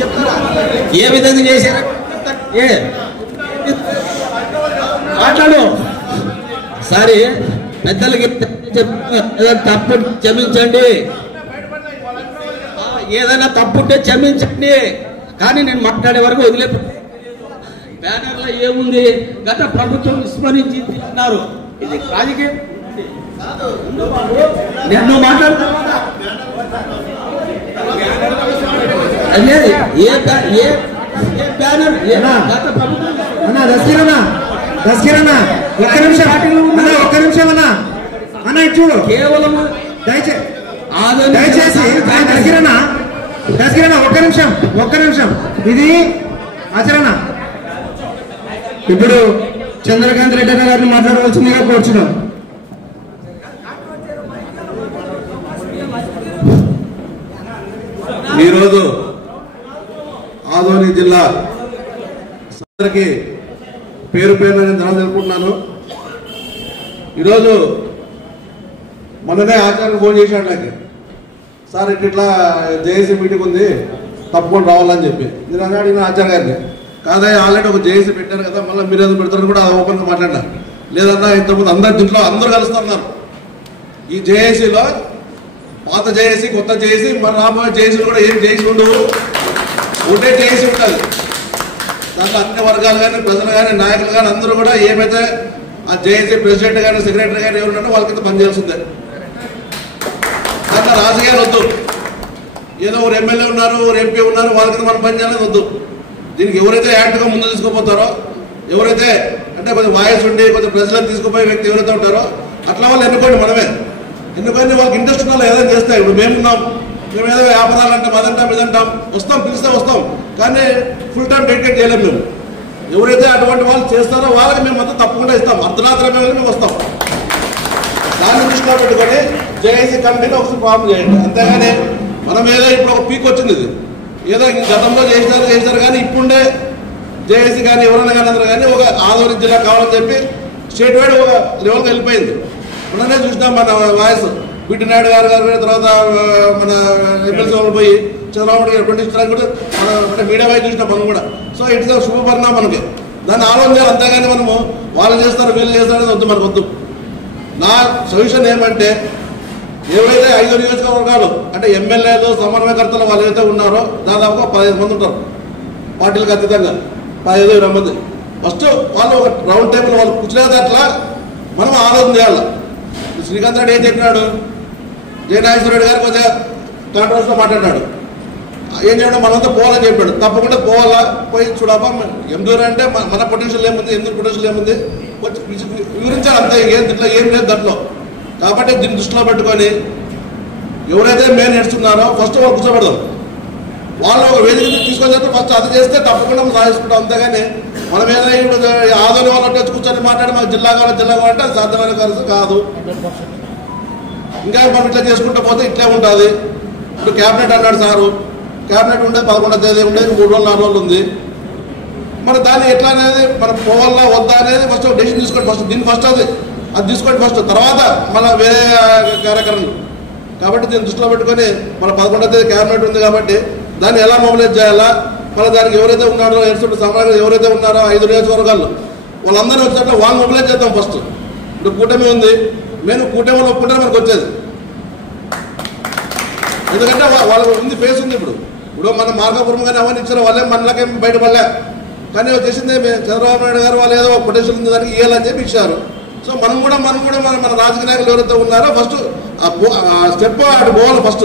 చెప్తారా ఏ విధంగా చేశారా మాట్లాడు సరే పెద్దలకి తప్పు క్షమించండి ఏదైనా తప్పుంటే క్షమించండి కానీ నేను మాట్లాడే వరకు వదిలే బ్యానర్ లో ఏముంది గత ప్రభుత్వం విస్మరించి అన్నారు ఇది రాజకీయం నేను మాట్లాడతా చూడు కేవలం దయచేసి ఒక్క నిమిషం ఇది ఆచరణ. ఇప్పుడు చంద్రకాంత్ రెడ్డి గారిని మాట్లాడవలసిందిగా కోరుచున్నాం. ఈరోజు ఆదోని జిల్లా అందరికీ పేరు పేరు నేను ధనం తెలుపుకుంటున్నాను. ఈరోజు మొన్ననే ఆచార్య ఫోన్ చేశాడు నాకు, సార్ ఇట్లా జేఏసీ మీటింగ్ ఉంది తప్పకుండా రావాలని చెప్పి. నేను అడిగిన ఆచార్య గారిని, కాదయ్య ఆల్రెడీ ఒక జేఏసీ పెట్టారు కదా మళ్ళీ మీరు ఏదో పెడతారని కూడా ఓపెన్గా మాట్లాడినా. లేదన్నా ఇంతకుముందు అందరు దీంట్లో అందరూ కలుస్తున్నారు. ఈ జేఏసీలో పాత జేఏసీ కొత్త జేఏసీ మన రాబోయే జేఏసీలు కూడా ఏం జేఏసీ ఉండవు, ఒకటే జేఏసీ ఉంటుంది. దాంట్లో అన్ని వర్గాలు కానీ ప్రజలు కానీ నాయకులు కానీ అందరూ కూడా ఏమైతే ఆ జేఏసీ ప్రెసిడెంట్ కానీ సెక్రటరీ కానీ ఎవరున్నారో వాళ్ళ కింద పనిచేయాల్సిందే. దాంట్లో రాజకీయాలు వద్దు, ఏదో ఒక ఎమ్మెల్యే ఉన్నారు ఒక ఎంపీ ఉన్నారు వాళ్ళ కింద మనం పనిచేయాలని వద్దు. దీనికి ఎవరైతే యాక్ట్గా ముందు తీసుకుపోతారో ఎవరైతే అంటే కొంచెం వాయిస్ ఉండి కొంచెం ప్రజలను తీసుకుపోయే వ్యక్తి ఎవరైతే ఉంటారో అట్లా వాళ్ళు ఎన్నుకోండి. మనమే ఎన్నుకొని వాళ్ళకి ఇంట్రెస్ట్ ఉన్న వాళ్ళు ఏదైనా చేస్తాయి. ఇప్పుడు మేమున్నాం, మేము ఏదో వ్యాపారాలు అంటాం అదంటాం ఇదంటాం వస్తాం పిలిస్తే వస్తాం కానీ ఫుల్ టైం డెడికేట్ చేయలేము. మేము ఎవరైతే అటువంటి వాళ్ళు చేస్తారో వాళ్ళకి మేము మొత్తం తప్పకుండా ఇస్తాం. అర్ధరాత్రి మేము వస్తాం. దాన్ని దృష్టిలో పెట్టుకొని జేఏసీ కమిటీని ఒకసారి ఫామ్ చేయండి. అంతేగాని మనం ఏదో ఇప్పుడు ఒక పీక్ వచ్చింది, ఇది ఏదో గతంలో చేసినారు కానీ ఇప్పుడే జేఏసీ కానీ ఎవరైనా కానీ అందరూ కానీ ఒక ఆదోని జిల్లా కావాలని చెప్పి స్టేట్ వైడ్ ఒక లెవెల్కి వెళ్ళిపోయింది. మననే చూసినాం మన వాయిస్ బిటి నాయుడు గారు తర్వాత మన ఎమ్మెల్సీ వాళ్ళు పోయి చంద్రబాబు గారు పండించడానికి కూడా మన మీడియా వైపు చూసినాం మనం కూడా. సో ఇట్స్ శుభపరిణామం మనకి. దాన్ని ఆలోచన చేయాలి. అంతేగాని మనము వాళ్ళు చేస్తారు వీళ్ళు చేస్తారని వద్దు, మనకు వద్దు. నా సొల్యూషన్ ఏమంటే ఏవైతే 5 నియోజకవర్గాలు అంటే ఎమ్మెల్యేలు సమన్వయకర్తలు వాళ్ళు ఏవైతే ఉన్నారో దాదాపుగా 15 మంది ఉంటారు. పార్టీలకు అతీతంగా 15-20 మంది. ఫస్ట్ వాళ్ళు ఒక రౌండ్ టేబుల్ వాళ్ళు కూర్చునేది అట్లా మనం ఆలోచన చేయాలి. శ్రీకాంత్ రెడ్డి ఏం చెప్పినాడు, జయనాగేశ్వర రెడ్డి గారు కొద్దిగా కాంట్రవర్సీలో మాట్లాడినాడు. ఏం చేయడం మనంతా పోవాలని చెప్పాడు. తప్పకుండా పోవాలా, పోయి చూడబ్బా ఏం దూరం అంటే మన పొటెన్షియల్ ఏముంది, ఎందుకు పొటెన్షియల్ ఏముంది కొంచెం వివరించాలి. అంతే, దీంట్లో ఏం లేదు దాంట్లో. కాబట్టి దీన్ని దృష్టిలో పెట్టుకొని ఎవరైతే మెయిన్ హెడ్స్ ఫస్ట్ వాళ్ళు కూర్చోబెడదాం. వాళ్ళు ఒక వేదిక తీసుకొని చేస్తే ఫస్ట్ అది చేస్తే తప్పకుండా మనం సాధించుకుంటాం. అంతేగాని మనం ఏదైనా ఇప్పుడు ఆదోని వాళ్ళు వచ్చి కూర్చొని మాట్లాడి మాకు జిల్లా కావాలంటే అది సాధ్యమైన పరిస్థితి కాదు. ఇంకా మనం ఇట్లా చేసుకుంటూ పోతే ఇట్లే ఉంటుంది. ఇప్పుడు క్యాబినెట్ అన్నాడు సారు, క్యాబినెట్ ఉండేది 11వ తేదీ ఉండేది, 3 రోజులు 4 రోజులు ఉంది. మరి దాన్ని ఎట్లా అనేది మనం పోవాలా వద్దా అనేది ఫస్ట్ డెసిషన్ తీసుకోండి. ఫస్ట్ దీన్ని ఫస్ట్ అది తీసుకోండి ఫస్ట్, తర్వాత మళ్ళీ వేరే కార్యక్రమాలు. కాబట్టి దీన్ని దృష్టిలో పెట్టుకొని మన 11వ తేదీ క్యాబినెట్ ఉంది కాబట్టి దాన్ని ఎలా మొబిలైజ్ చేయాలా, మళ్ళీ దానికి ఎవరైతే ఉన్నారో ఎన్సీ సమాజంలో ఎవరైతే ఉన్నారో 5 నియోజకవర్గాల్లో వాళ్ళందరూ వచ్చినట్లు వాళ్ళు మొబిలైజ్ చేద్దాం ఫస్ట్. ఇప్పుడు కూటమి ఉంది, మేము కూటమిలో ఒప్పుకుంటే మనకు వచ్చేది. ఎందుకంటే వాళ్ళకి ఉంది, ఫేస్ ఉంది. ఇప్పుడు మన మార్గపురం కానీ అవన్నీ ఇచ్చిన వాళ్ళే మనకేం బయటపడలే. కానీ చేసింది చంద్రబాబు నాయుడు గారు వాళ్ళు ఏదో పొటెన్షియల్ ఉంది దానికి ఇవ్వాలని చెప్పి ఇచ్చారు. సో మనం కూడా మన రాజకీయ నాయకులు ఎవరైతే ఉన్నారో ఫస్ట్ ఆ స్టెప్ అటు పోవాలి. ఫస్ట్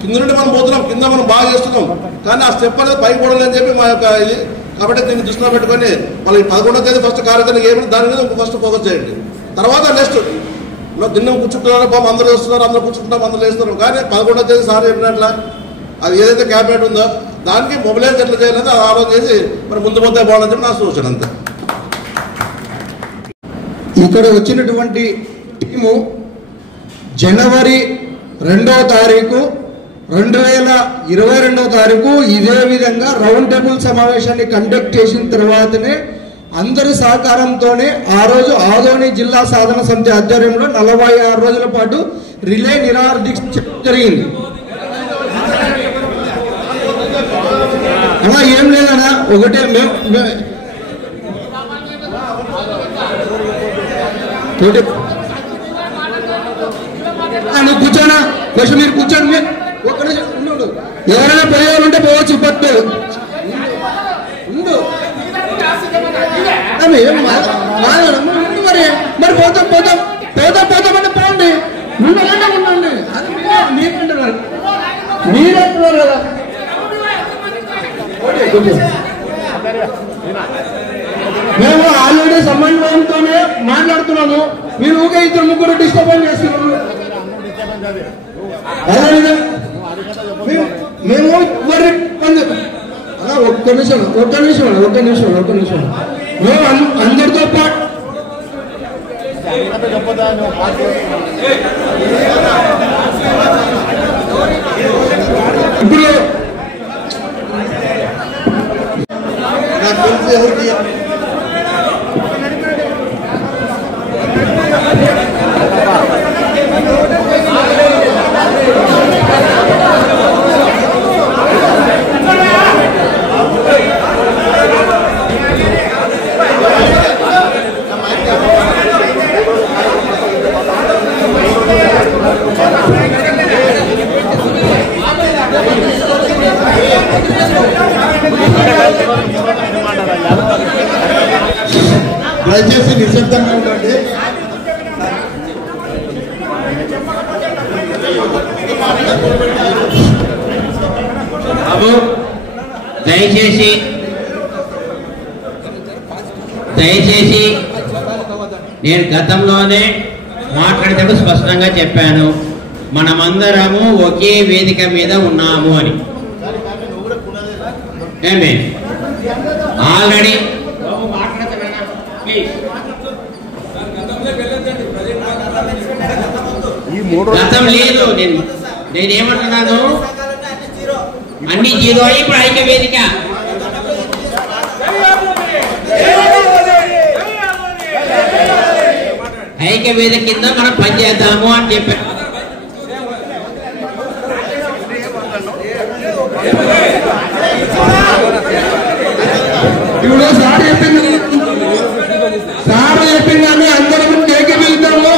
కింద నుండి మనం పోతున్నాం, కింద మనం బాగా చేస్తున్నాం కానీ ఆ స్టెప్ అనేది పైకి పోవాలని చెప్పి మా యొక్క ఇది. కాబట్టి దీన్ని దృష్టిలో పెట్టుకొని మళ్ళీ 11వ తేదీ ఫస్ట్ కార్యక్రమం ఏమిటి దాని మీద ఫస్ట్ ఫోకస్ చేయండి. తర్వాత నెక్స్ట్ దిన్నం కూర్చుంటున్నారో పాపం అందరూ వస్తున్నారు, అందరూ కూర్చుంటున్నాం, అందరూ వేస్తున్నారు. కానీ 11వ తేదీ సార్ చెప్పినట్ల అది ఏదైతే క్యాబినెట్ ఉందో దానికి మొబిలైజ్ ఎట్లా చేయాలని అది ఆలోచన చేసి మరి ముందు పోతే బాగుందని చెప్పి నా సూచన. అంతే. ఇక్కడ వచ్చినటువంటి టీము జనవరి 2వ తారీఖు 2022వ తారీఖు ఇదే విధంగా రౌండ్ టేబుల్ సమావేశాన్ని కండక్ట్ చేసిన తర్వాతనే అందరి సహకారంతోనే ఆ రోజు ఆదోని జిల్లా సాధన సమితి ఆధ్వర్యంలో 46 రోజుల పాటు రిలే నిరాహార దీక్ష జరిగింది. అలా ఏం లేదన్నా, ఒకటే మేము నువ్వు కూర్చోనా కొంచెం, మీరు కూర్చోండి. ఒక్కడే ఎవరైనా పెరిగారు ఉంటే పోవచ్చు. పట్టు మరి పోతాం పోతాం పోతాం పోతామంటే పోండి. ఉండాలంటే ఉండండి. అది మీరంటున్నారు, మీరంటున్నారు కదా. మేము ఆల్రెడీ సమన్వయంతోనే మాట్లాడుతున్నాము. మీరు ఊకే ఇద్దరు ముగ్గురు డిస్టర్బెన్స్ చేస్తున్నారు. మేము అలా ఒక్క నిమిషం మేము అందరితో పాటు ఇప్పుడు ఎవరికి దయచేసి నిశ్శబ్దంగా ఉండండి. బాబు దయచేసి నేను గతంలోనే మాట్లాడేటప్పుడు స్పష్టంగా చెప్పాను, మనమందరము ఒకే వేదిక మీద ఉన్నాము అని. ఆల్రెడీ గతం లేదు. నేనేమంటున్నాను, అన్ని జీరో అయి ఇప్పుడు ఐక్య వేదిక. ఐక్య వేదిక కింద మనం పనిచేద్దాము అని చెప్పాను. ఇప్పుడు సార్ చెప్పిందాన్ని అందరం ఏకీభవితాము.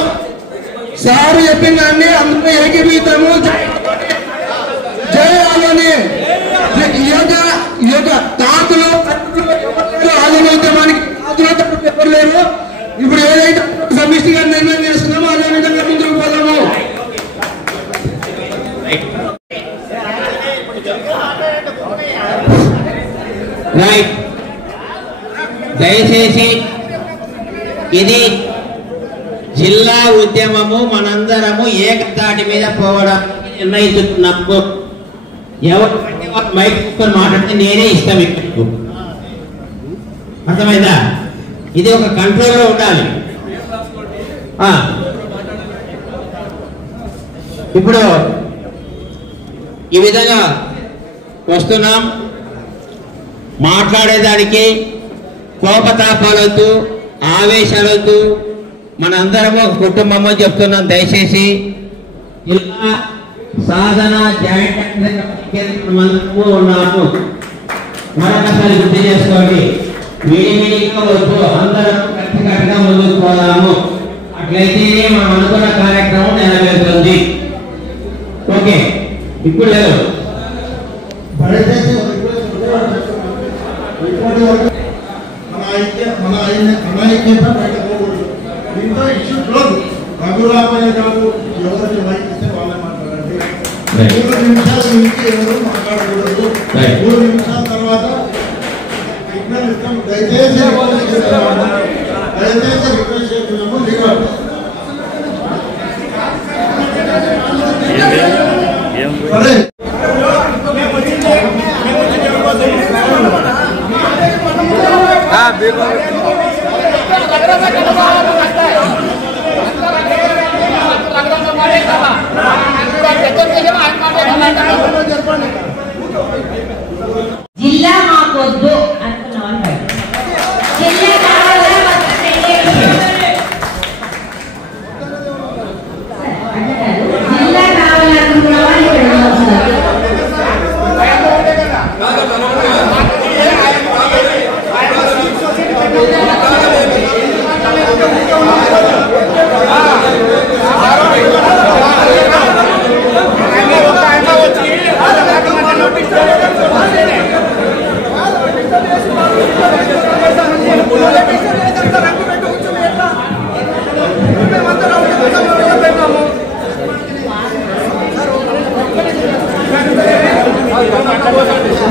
సార్ చెప్పిందాన్ని అందరూ ఏకీభవితాము. జయాలని ఈ యొక్క తాతలు ఆలోచించడానికి ఎవరు లేరు. ఇప్పుడు ఏదైతే సమిష్టిగా నిర్ణయం చేస్తున్నామో అదే విధంగా ముందుకు పోదాము. రైట్. దయచేసి ఇది జిల్లా ఉద్యమము, మనందరము ఏకతాటి మీద పోవడానికి నిర్ణయించుకున్నప్పుడు ఎవరికంటే వాళ్ళు మైక్ తీసుకొని మాట్లాడితే నేనే ఇష్టం. ఇప్పుడు అర్థమైందా? ఇది ఒక కంట్రోల్లో ఉండాలి. ఇప్పుడు ఈ విధంగా వస్తున్నాం. మాట్లాడేదానికి కోపతాపాలొద్దు, ఆవేశాలొద్దు. మనందరము ఒక కుటుంబం అని చెప్తున్నాం. దయచేసి జిల్లా సాధన జాయింట్ ఉన్నాము. మరొకసారి గుర్తు చేసుకోండి. విడివిడిగా వద్దు, అందరం కట్టుకట్టుగా ముందుకు పోదాము. అట్లయితే మనం అనుకున్న కార్యక్రమం నెరవేరుతుంది. ఓకే, ఇప్పుడు లేదు. మన ఐక్యత బయట పోకూడదు. దీంతో ఇష్యూ క్లోజ్. రఘురామయ్య గారు ఎవరికి మైక్ ఇస్తే వాళ్ళే మాట్లాడండి. 3 నిమిషాల నుంచి ఎవరు మాట్లాడకూడదు. 3 నిమిషాల తర్వాత సిగ్నల్ ఇస్తాం. దయచేసి రిక్వెస్ట్ చేస్తున్నాము. లీగల్ సరే జిల్లా మాకొద్దు అంటున్నాం. జిల్లా కావాలా జిల్లా కావాలనుకున్న వాళ్ళు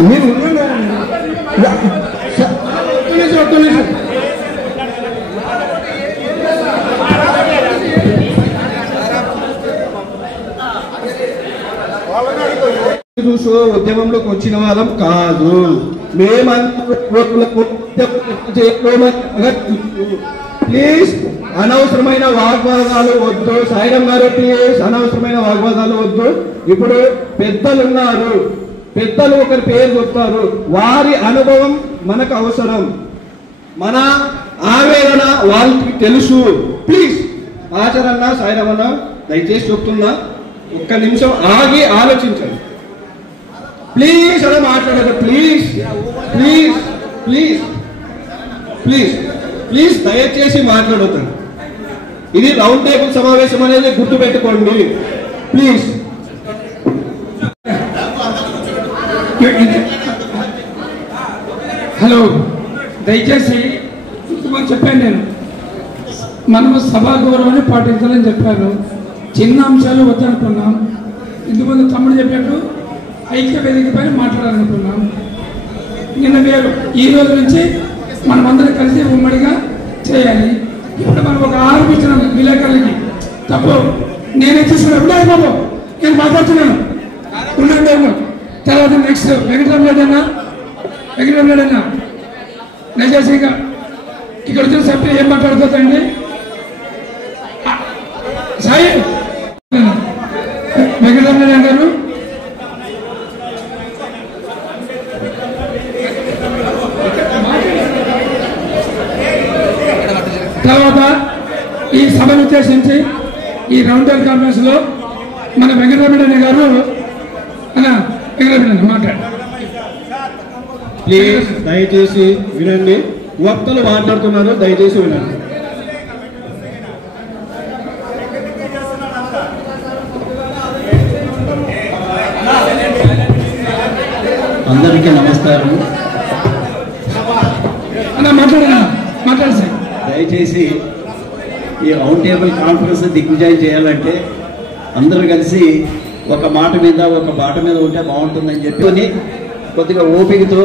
మీరు చూసు ఉద్యమంలోకి వచ్చిన వాళ్ళం కాదు. ప్లీజ్ అనవసరమైన వాగ్వాదాలు వద్దు. సాయిరాం గారు ప్లీజ్ అనవసరమైన వాగ్వాదాలు వద్దు. ఇప్పుడు పెద్దలు ఉన్నారు, పెద్దలు ఒకరి పేరు చెప్తారు, వారి అనుభవం మనకు అవసరం, మన ఆవేదన వాళ్ళకి తెలుసు. ప్లీజ్ ఆచరణ సాయిరామన్న దయచేసి చెప్తున్నా, ఒక్క నిమిషం ఆగి ఆలోచించండి. ప్లీజ్ అలా మాట్లాడదు. Please please please please please దయచేసి మాట్లాడతాను. ఇది రౌండ్ టేబుల్ సమావేశం అనేది గుర్తుపెట్టుకోండి ప్లీజ్. హలో, దయచేసి చెప్పాను నేను, మనము సభా గౌరవాన్ని పాటించాలని చెప్పాను. చిన్న అంశాలు వద్దనుకున్నాం. ఇందుమంది తమ్ముడు చెప్పినట్టు ఐక్య వేదిక పైన మాట్లాడాలనుకున్నాం. నిన్న వేరు, ఈ రోజు నుంచి మనమందరం కలిసి ఉమ్మడిగా చేయాలి. ఇప్పుడు మనం ఒక ఆరోపించినాం విలేకరులకి, తప్పు నేనే తీసుకున్నా బాబు, నేను మాట్లాడుతున్నాను ఉన్నాను. తర్వాత నెక్స్ట్ వెంకటరామరెడ్డి అన్న దయచేసి ఇక్కడ వచ్చిన సభ్యులు ఏం మాట్లాడుతుందండి సాయి వెంకటరామరెడ్డి గారు. తర్వాత ఈ సభను ఉద్దేశించి ఈ రౌండ్ టేబుల్ కాన్ఫరెన్స్ లో మన వెంకటరామరెడ్డి గారు మాట్లాడు. ప్లీజ్ దయచేసి వినండి, వక్తలు మాట్లాడుతున్నారు, దయచేసి వినండి. అందరికీ నమస్కారం. మాట్లాడు సార్. దయచేసి ఈ రౌండ్ టేబుల్ కాన్ఫరెన్స్ దిగ్విజయం చేయాలంటే అందరూ కలిసి ఒక మాట మీద ఒక బాట మీద ఉంటే బాగుంటుందని చెప్పి కొద్దిగా ఓపికతో